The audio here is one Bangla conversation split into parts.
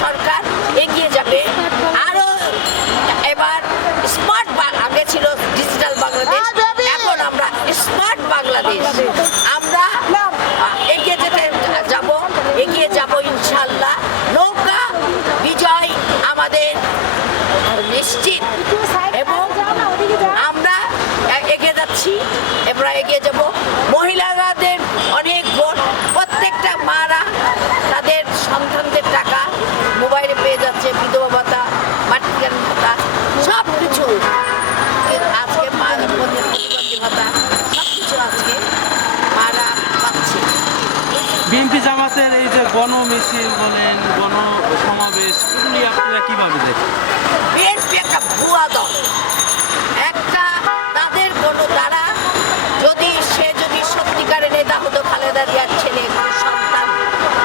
সরকার এগিয়ে যাবে আরো। এবার স্মার্ট, আগে ছিল ডিজিটাল বাংলাদেশ, এখন আমরা স্মার্ট বাংলাদেশ। আমরা এগিয়ে যাব ইনশাল্লাহ। নৌকা বিজয় আমাদের নিশ্চিত এবং আমরা এগিয়ে যাচ্ছি। আমরা এগিয়ে যাব। মহিলাদের অনেক ভোট, প্রত্যেকটা মারা তাদের সন্তানদের টাকা মোবাইলে পেয়ে যাচ্ছে, বিধবা ভাতা, মাতৃত্ব ভাতা, সব কিছু আজকে প্রতিবন্ধী ভাতা, সব কিছু আজকে মারা পাচ্ছে। বিএনপি জামাতের এই যে গণ মিছিল বলেন, গণ সমাবেশ, এগুলি আপনারা কিভাবে দেখেন? বিএনপি একটা ভুয়া দল, একটা তাদের কোনো দ্বারা যদি সত্যিকারের নেতা হতো, খালেদা জিয়ার ছেলে সন্তান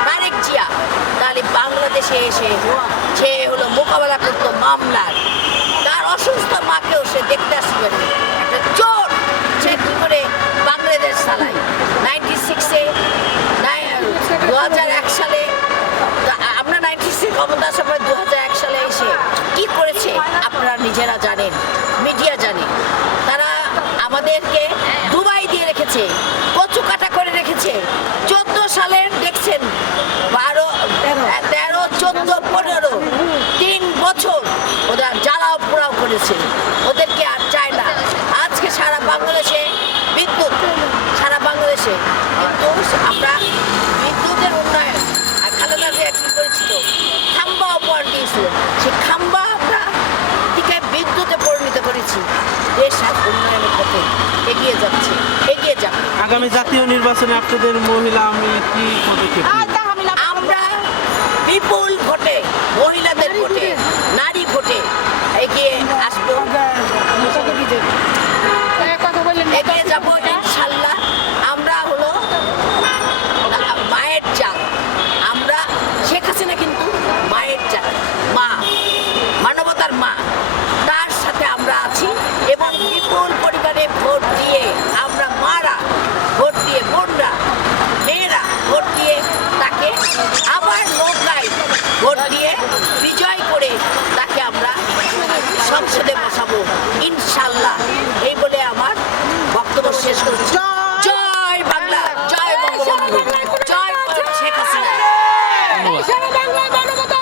তারেক জিয়া, তাহলে বাংলাদেশে এসে সে হলো মোকাবেলা করতো মামলার। তার অসুস্থ মাকেও সে দেখতে আসবে। একটা চোর, সে কি করে বাংলাদেশ চালায়। 96-এ 2001 সালে আমরা 96 ক্ষমতা আসার পরে 2001 সালে এসে কি করেছে আপনারা নিজেরা জানেন, মিডিয়া জানে। তারা আমাদেরকে দুবাই দিয়ে রেখেছে, কচু কাটা করে রেখেছে। 14 সালের দেখছেন 12, 13, 14, 15, 3 বছর ওরা জ্বালাও পোড়াও করেছে। ওদেরকে আর চায় না। আজকে সারা বাংলাদেশে বিদ্যুৎ, সারা বাংলাদেশে কিন্তু আমরা বিদ্যুতের উন্নয়ন আর খালেদা জিয়া কি করেছিল, খাম্বা উপহার দিয়েছিল। সেই খাম্বা আমরা থেকে বিদ্যুতে পরিণত করেছি। দেশ আর উন্নয়নের পথে এগিয়ে যাচ্ছে, এগিয়ে যাবে। আগামী জাতীয় নির্বাচনে আপনাদের মহিলা আমি কি পদক্ষেপ নেবেন? আমরা বিপুল ভোটে, মহিলাদের ভোটে, নারী ভোটে এগিয়ে আসবো, এগিয়ে যাবো ইনশাল্লাহ। আমরা হলো মায়ের চাল, আমরা শেখ হাসিনা কিন্তু মায়ের চাল, মা, মানবতার মা, তার সাথে আমরা আছি। এবং বিপুল পরিমাণে ভোট দিয়ে আমরা মারা ভোট দিয়ে, বোনরা, মেয়েরা ভোট দিয়ে তাকে আবার নৌকায় ভোট দিয়ে বিজয় করে তাকে আমরা সংসদে বসাবো ইনশাল্লাহ। এই বলে আমার বক্তব্য শেষ করছি। জয় বাংলা, জয় বঙ্গবন্ধু, জয় শেখ হাসিনা। ধন্যবাদ।